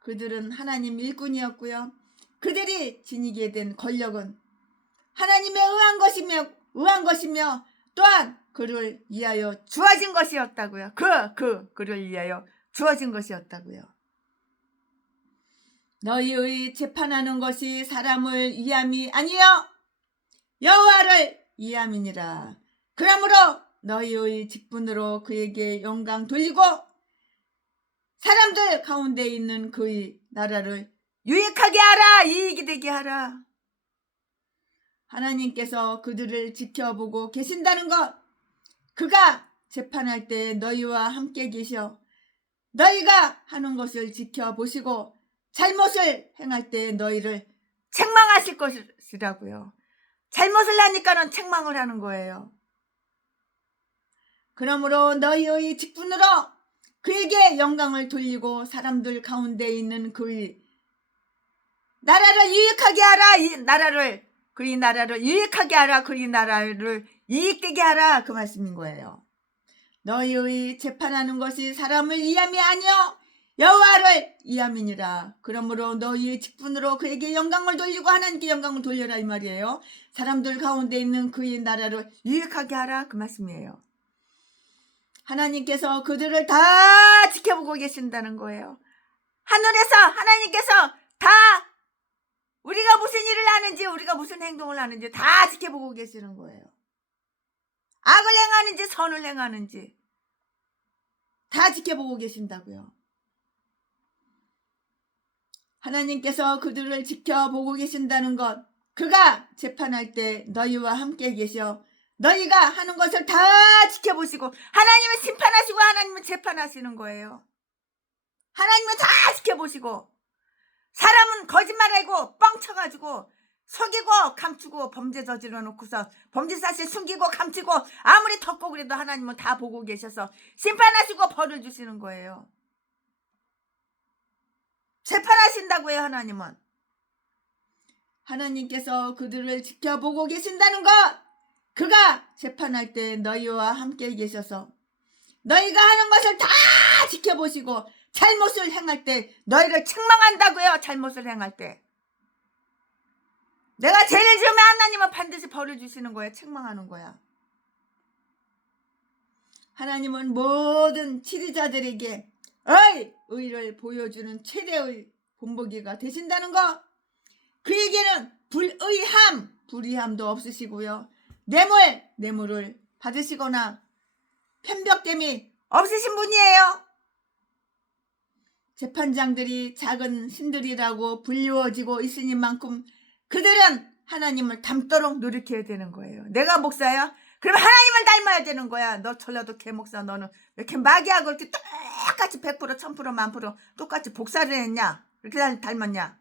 그들은 하나님 일꾼이었고요. 그들이 지니게 된 권력은 하나님의 의한 것이며 또한 그를 위하여 주어진 것이었다고요. 그를 위하여 주어진 것이었다고요. 너희의 재판하는 것이 사람을 위함이 아니요 여호와를 위함이니라. 그러므로 너희의 직분으로 그에게 영광 돌리고 사람들 가운데 있는 그의 나라를 유익하게 하라. 이익이 되게 하라. 하나님께서 그들을 지켜보고 계신다는 것. 그가 재판할 때 너희와 함께 계셔 너희가 하는 것을 지켜보시고 잘못을 행할 때 너희를 책망하실 것이라고요. 잘못을 하니까는 책망을 하는 거예요. 그러므로 너희의 직분으로 그에게 영광을 돌리고 사람들 가운데 있는 그의 나라를 유익하게 하라. 그의 나라를 유익하게 하라. 그의 나라를 이익되게 하라. 그 말씀인 거예요. 너희의 재판하는 것이 사람을 위함이 아니요 여호와를 위함이니라. 그러므로 너희의 직분으로 그에게 영광을 돌리고 하나님께 영광을 돌려라 이 말이에요. 사람들 가운데 있는 그의 나라를 유익하게 하라 그 말씀이에요. 하나님께서 그들을 다 지켜보고 계신다는 거예요. 하늘에서 하나님께서 다 우리가 무슨 일을 하는지 우리가 무슨 행동을 하는지 다 지켜보고 계시는 거예요. 악을 행하는지 선을 행하는지 다 지켜보고 계신다고요. 하나님께서 그들을 지켜보고 계신다는 것. 그가 재판할 때 너희와 함께 계셔 너희가 하는 것을 다 지켜보시고 하나님은 심판하시고 하나님은 재판하시는 거예요. 하나님은 다 지켜보시고 사람은 거짓말하고 뻥쳐가지고 속이고 감추고 범죄 저질러 놓고서 범죄 사실 숨기고 감추고 아무리 덮고 그래도 하나님은 다 보고 계셔서 심판하시고 벌을 주시는 거예요. 재판하신다고요. 하나님은. 하나님께서 그들을 지켜보고 계신다는 것. 그가 재판할 때 너희와 함께 계셔서 너희가 하는 것을 다 지켜보시고 잘못을 행할 때 너희를 책망한다고요. 잘못을 행할 때. 내가 죄를 지으면 하나님은 반드시 벌을 주시는 거야. 책망하는 거야. 하나님은 모든 치리자들에게 의를 보여주는 최대의 본보기가 되신다는 것. 그에게는 불의함도 없으시고요. 뇌물을 받으시거나 편벽됨이 없으신 분이에요. 재판장들이 작은 신들이라고 불리워지고 있으니만큼 그들은 하나님을 닮도록 노력해야 되는 거예요. 내가 목사야? 그럼 하나님을 닮아야 되는 거야. 너 전라도 개목사 너는 왜 이렇게 마귀하고 이렇게 똑같이 100% 1000% 1000% 똑같이 복사를 했냐? 이렇게 닮았냐?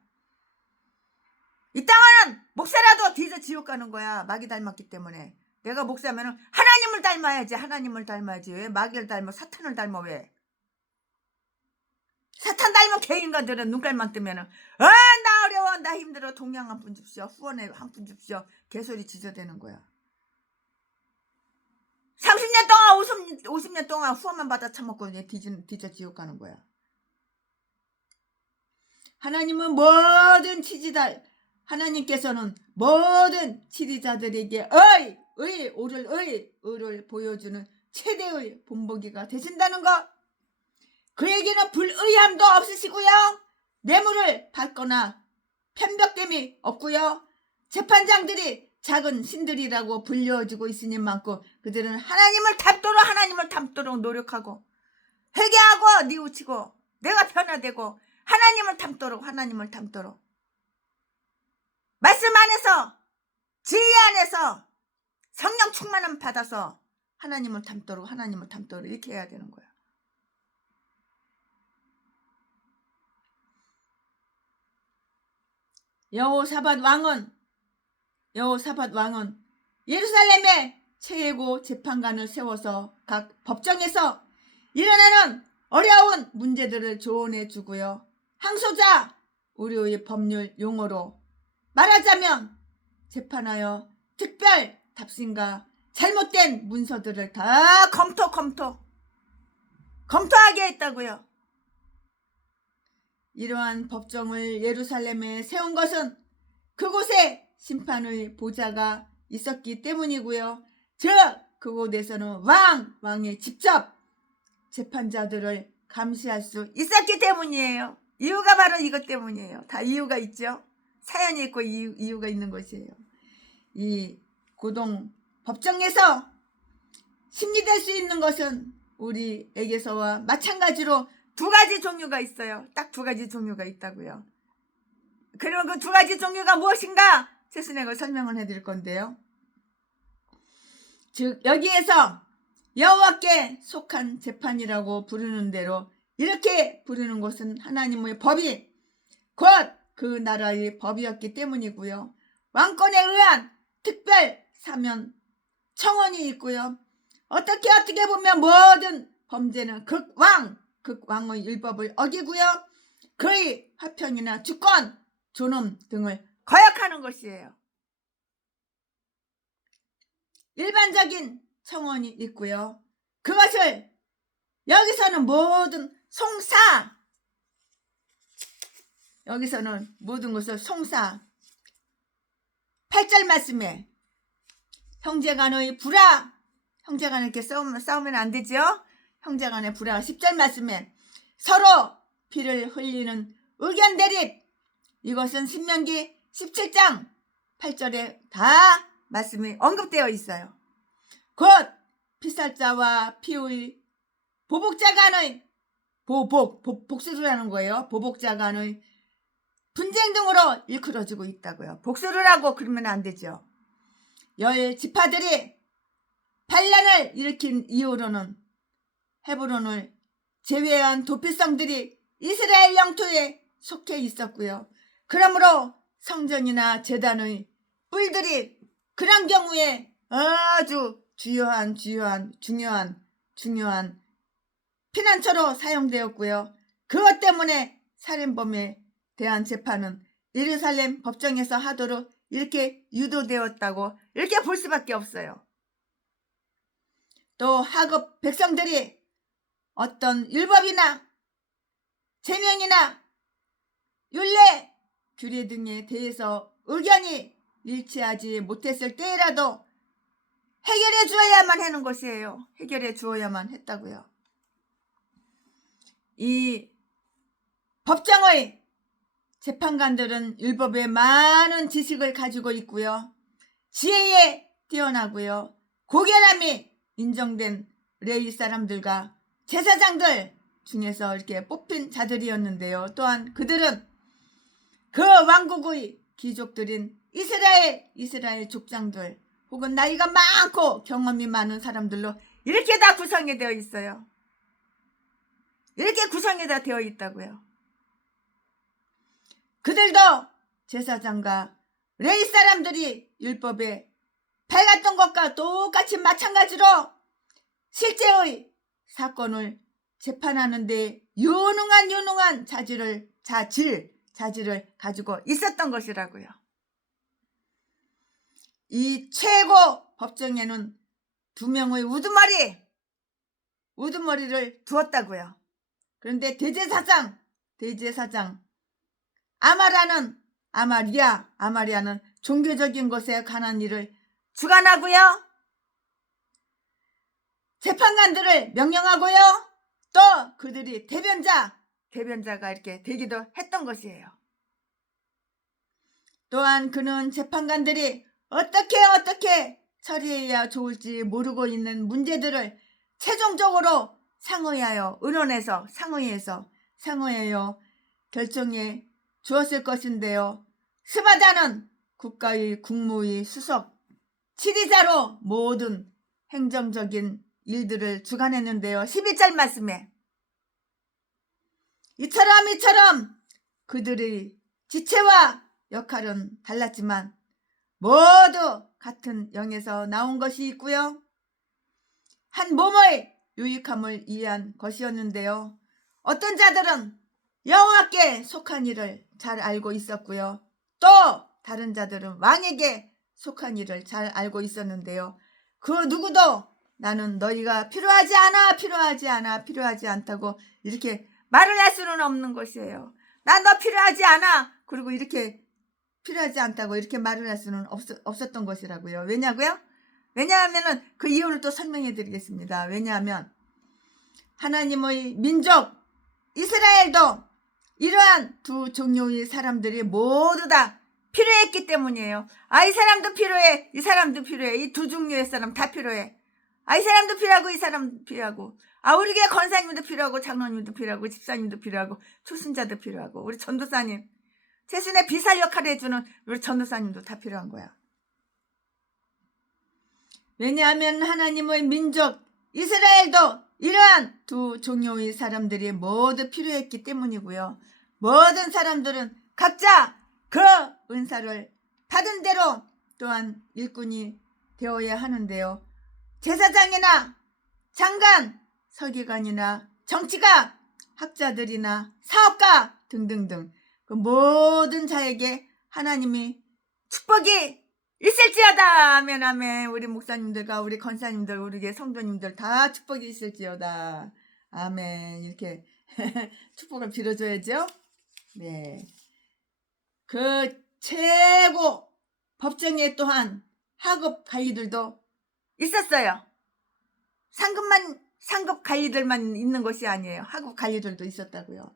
이 땅은 목사라도 뒤져 지옥 가는 거야. 마귀 닮았기 때문에. 내가 목사면은 하나님을 닮아야지. 왜 마귀를 닮아? 사탄을 닮아 왜? 사탄 닮은 개인간들은 눈깔만 뜨면은 나 어려워 나 힘들어 동양 한 푼 줍시오. 후원에 한 푼 줍시오. 개소리 지저대는 거야. 30년 동안 50년 동안 후원만 받아 처먹고 뒤져 지옥 가는 거야. 하나님은 모든 하나님께서는 모든 치리자들에게 의를 보여주는 최대의 본보기가 되신다는 것. 그에게는 불의함도 없으시고요. 뇌물을 받거나 편벽됨이 없고요. 재판장들이 작은 신들이라고 불려주고 있으니만큼 그들은 하나님을 닮도록 노력하고 회개하고 뉘우치고 내가 변화되고 하나님을 닮도록 말씀 안에서 지혜 안에서 성령 충만함 받아서 하나님을 닮도록 이렇게 해야 되는 거야. 여호사밧 왕은 예루살렘에 최고 재판관을 세워서 각 법정에서 일어나는 어려운 문제들을 조언해 주고요. 항소자, 우리의 법률 용어로 말하자면 재판하여 특별 답신과 잘못된 문서들을 다 검토하게 했다고요. 이러한 법정을 예루살렘에 세운 것은 그곳에 심판의 보좌가 있었기 때문이고요. 즉 그곳에서는 왕이 직접 재판자들을 감시할 수 있었기 때문이에요. 이유가 바로 이것 때문이에요. 다 이유가 있죠. 사연이 있고 이유가 있는 것이에요. 이 고동 법정에서 심리될 수 있는 것은 우리에게서와 마찬가지로 두 가지 종류가 있어요. 딱 두 가지 종류가 있다고요. 그러면 그 두 가지 종류가 무엇인가? 최순애가 설명을 해드릴 건데요. 즉 여기에서 여호와께 속한 재판이라고 부르는 대로 이렇게 부르는 것은 하나님의 법이 곧 그 나라의 법이었기 때문이고요. 왕권에 의한 특별 사면 청원이 있고요. 어떻게 보면 모든 범죄는 극왕의 율법을 어기고요. 그의 화평이나 주권, 존엄 등을 거역하는 것이에요. 일반적인 청원이 있고요. 그것을 여기서는 모든 모든 것을 8절 말씀에 형제간의 불화, 형제간에 이렇게 싸우면 안 되죠. 형제간의 불화 10절 말씀에 서로 피를 흘리는 의견 대립, 이것은 신명기 17장 8절에 다 말씀이 언급되어 있어요. 곧 피살자와 피의 보복자 간의 복수를 하는 거예요. 보복자 간의 분쟁 등으로 일컬어지고 있다고요. 복수를 하고 그러면 안 되죠. 10지파들이 반란을 일으킨 이후로는 헤브론을 제외한 도피성들이 이스라엘 영토에 속해 있었고요. 그러므로 성전이나 제단의 뿔들이 그런 경우에 아주 중요한 피난처로 사용되었고요. 그것 때문에 살인범에 대한 재판은 예루살렘 법정에서 하도록 이렇게 유도되었다고 이렇게 볼 수밖에 없어요. 또 하급 백성들이 어떤 율법이나 제명이나 율례, 규례 등에 대해서 의견이 일치하지 못했을 때라도 해결해 주어야만 하는 것이에요. 해결해 주어야만 했다고요. 이 법정의 재판관들은 율법에 많은 지식을 가지고 있고요. 지혜에 뛰어나고요. 고결함이 인정된 레위 사람들과 제사장들 중에서 이렇게 뽑힌 자들이었는데요. 또한 그들은 그 왕국의 귀족들인 이스라엘 족장들 혹은 나이가 많고 경험이 많은 사람들로 이렇게 다 구성이 되어 있어요. 이렇게 구성이 다 되어 있다고요. 그들도 제사장과 레위 사람들이 율법에 밝았던 것과 똑같이 마찬가지로 실제의 사건을 재판하는데 유능한 자질을 가지고 있었던 것이라고요. 이 최고 법정에는 2명의 우두머리를 두었다고요. 그런데 대제사장 아마리아는 종교적인 것에 관한 일을 주관하고요. 재판관들을 명령하고요. 또 그들이 대변자가 이렇게 되기도 했던 것이에요. 또한 그는 재판관들이 어떻게 처리해야 좋을지 모르고 있는 문제들을 최종적으로 의논해서 상의하여 결정해 주었을 것인데요. 스바다는 국가의 국무의 수석, 지리자로 모든 행정적인 일들을 주관했는데요. 11절 말씀에 이처럼 그들의 지체와 역할은 달랐지만 모두 같은 영에서 나온 것이 있고요. 한 몸의 유익함을 이해한 것이었는데요. 어떤 자들은 여호와께 속한 일을 잘 알고 있었고요. 또 다른 자들은 왕에게 속한 일을 잘 알고 있었는데요. 그 누구도 나는 너희가 필요하지 않다고 이렇게 말을 할 수는 없는 것이에요. 난 너 필요하지 않아. 그리고 이렇게 필요하지 않다고 이렇게 말을 할 수는 없었던 것이라고요. 왜냐하면 그 이유를 또 설명해 드리겠습니다. 왜냐하면 하나님의 민족 이스라엘도 이러한 두 종류의 사람들이 모두 다 필요했기 때문이에요. 이 사람도 필요해. 이 사람도 필요해. 이 두 종류의 사람 다 필요해. 이 사람도 필요하고 이 사람도 필요하고 우리 교회 권사님도 필요하고 장로님도 필요하고 집사님도 필요하고 초신자도 필요하고 우리 전도사님 최순의 비살 역할을 해주는 우리 전도사님도 다 필요한 거야. 왜냐하면 하나님의 민족 이스라엘도 이러한 두 종류의 사람들이 모두 필요했기 때문이고요. 모든 사람들은 각자 그 은사를 받은 대로 또한 일꾼이 되어야 하는데요. 제사장이나 장관, 서기관이나 정치가, 학자들이나 사업가 등등등 그 모든 자에게 하나님이 축복이 있을지어다. 아멘 아멘. 우리 목사님들과 우리 권사님들 우리 성도님들 다 축복이 있을지어다. 아멘. 이렇게 축복을 빌어줘야죠. 네. 그 최고 법정에 또한 하급 관리들도 있었어요. 상급 관리들만 있는 것이 아니에요. 하급 관리들도 있었다고요.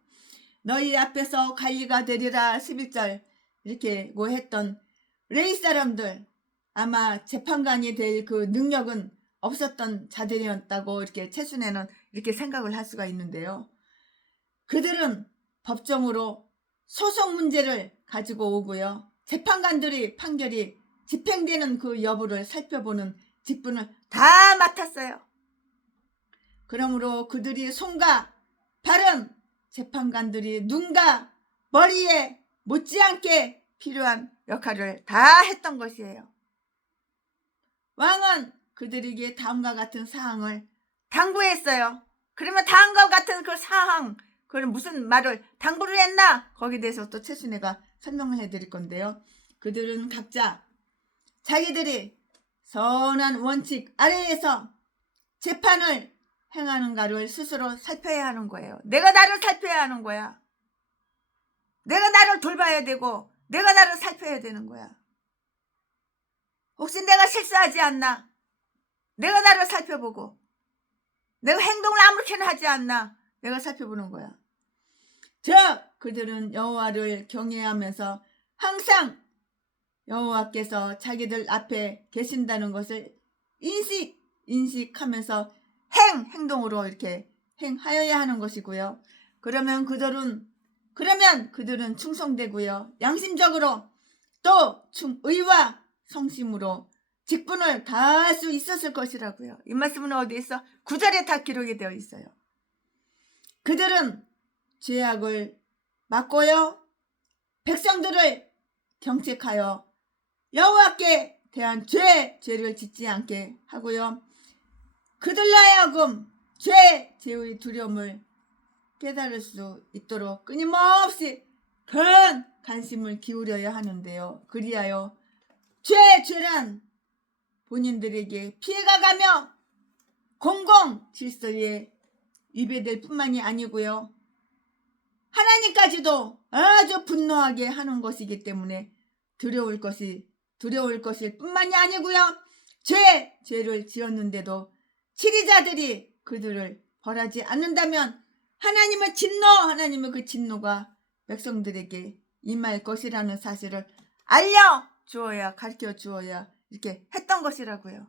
너희 앞에서 관리가 되리라 11절 이렇게 했던 레위 사람들 아마 재판관이 될 그 능력은 없었던 자들이었다고 이렇게 최순애는 이렇게 생각을 할 수가 있는데요. 그들은 법정으로 소송 문제를 가지고 오고요. 재판관들이 판결이 집행되는 그 여부를 살펴보는 직분을 다 맡았어요. 그러므로 그들이 손과 발은 재판관들이 눈과 머리에 못지않게 필요한 역할을 다 했던 것이에요. 왕은 그들에게 다음과 같은 사항을 당부했어요. 그러면 다음과 같은 그 사항, 그걸 무슨 말을 당부를 했나? 거기에 대해서 또 최순애가 설명을 해드릴 건데요. 그들은 각자 자기들이 선한 원칙 아래에서 재판을 행하는가를 스스로 살펴야 하는 거예요. 내가 나를 살펴야 하는 거야. 내가 나를 돌봐야 되고 내가 나를 살펴야 되는 거야. 혹시 내가 실수하지 않나? 내가 나를 살펴보고 내가 행동을 아무렇게나 하지 않나? 내가 살펴보는 거야. 즉 그들은 여호와를 경외하면서 항상 여호와께서 자기들 앞에 계신다는 것을 인식하면서 행동으로 이렇게 행하여야 하는 것이고요. 그러면 그들은 충성되고요. 양심적으로 또 의와 성심으로 직분을 다할 수 있었을 것이라고요. 이 말씀은 어디 있어? 9절에 다 기록이 되어 있어요. 그들은 죄악을 막고요. 백성들을 경책하여 여호와께 대한 죄를 짓지 않게 하고요. 그들로 하여금 죄의 두려움을 깨달을 수 있도록 끊임없이 큰 관심을 기울여야 하는데요. 그리하여 죄란 본인들에게 피해가 가며 공공 질서에 위배될 뿐만이 아니고요. 하나님까지도 아주 분노하게 하는 것이기 때문에 두려울 것일 뿐만이 아니고요. 죄를 지었는데도 치리자들이 그들을 벌하지 않는다면 하나님의 그 진노가 백성들에게 임할 것이라는 사실을 가르쳐 주어야 이렇게 했던 것이라고요.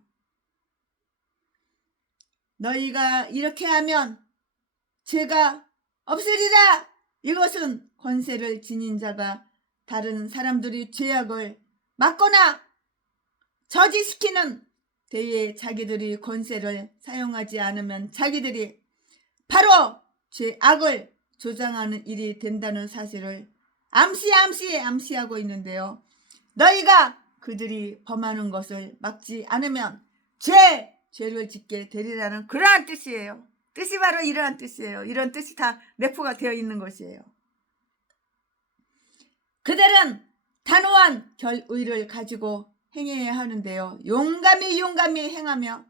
너희가 이렇게 하면 죄가 없으리라. 이것은 권세를 지닌 자가 다른 사람들이 죄악을 막거나 저지시키는 때에 자기들이 권세를 사용하지 않으면 자기들이 바로 죄악을 조장하는 일이 된다는 사실을 암시하고 있는데요. 너희가 그들이 범하는 것을 막지 않으면 죄를 짓게 되리라는 그러한 뜻이에요. 뜻이 바로 이러한 뜻이에요. 이런 뜻이 다 내포가 되어 있는 것이에요. 그들은 단호한 결의를 가지고 행해야 하는데요. 용감히 행하며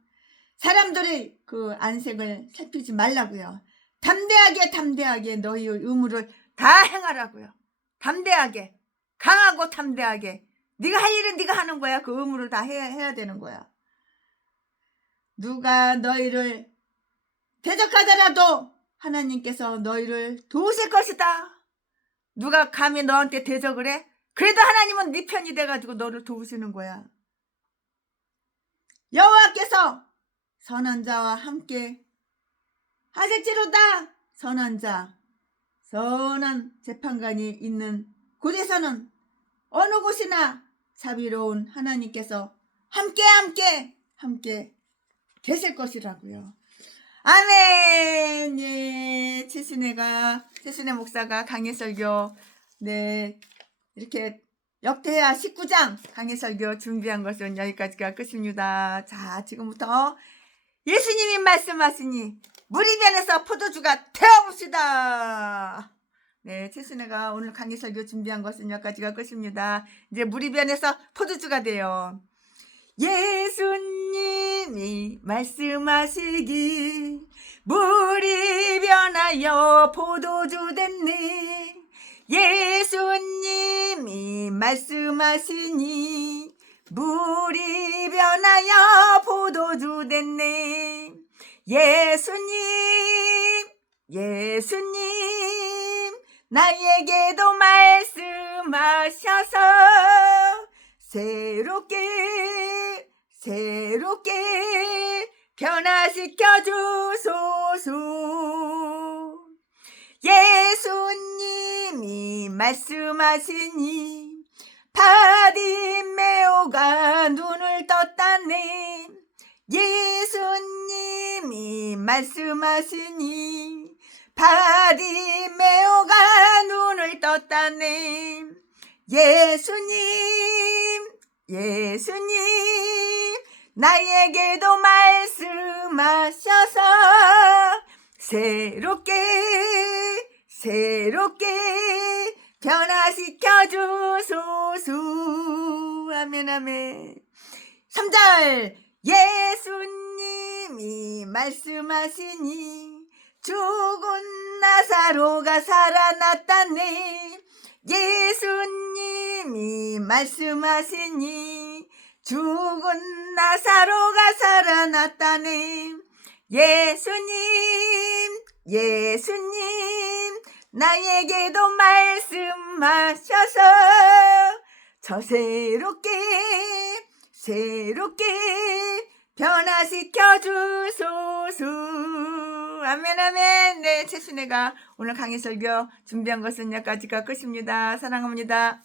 사람들의 그 안색을 살피지 말라고요. 담대하게 너희의 의무를 다 행하라고요. 담대하게, 강하고 담대하게. 네가 할 일은 네가 하는 거야. 그 의무를 다 해야 되는 거야. 누가 너희를 대적하더라도 하나님께서 너희를 도우실 것이다. 누가 감히 너한테 대적을 해? 그래도 하나님은 네 편이 돼가지고 너를 도우시는 거야. 여호와께서 선한 자와 함께 하실지로다. 선한 자, 선한 재판관이 있는 곳에서는 어느 곳이나 자비로운 하나님께서 함께 계실 것이라고요. 아멘. 예, 최순애 목사가 강해설교 이렇게 역대하 19장 강해설교 준비한 것은 여기까지가 끝입니다. 자, 지금부터 예수님이 말씀하시니 무리변에서 포도주가 되어봅시다. 네, 최순애가 오늘 강해설교 준비한 것은 여기까지가 끝입니다. 이제 무리변에서 포도주가 돼요. 예수님이 말씀하시기 물이 변하여 포도주 됐네. 예수님이 말씀하시니 물이 변하여 포도주 됐네. 예수님 나에게도 말씀하셔서 새롭게 변화시켜 주소서. 예수님이 말씀하시니 바디메오가 눈을 떴다네. 예수님이 말씀하시니 바디메오가 눈을 떴다네. 예수님 나에게도 말씀하셔서 새롭게 변화시켜 주소서. 아멘. 3절 예수님이 말씀하시니 죽은 나사로가 살아났다네. 예수님이 말씀하시니 죽은 나사로가 살아났다네. 예수님 나에게도 말씀하셔서 저 새롭게 변화시켜 주소서. 아멘. 네, 최순애가 오늘 강해설교 준비한 것은 여기까지가 끝입니다. 사랑합니다.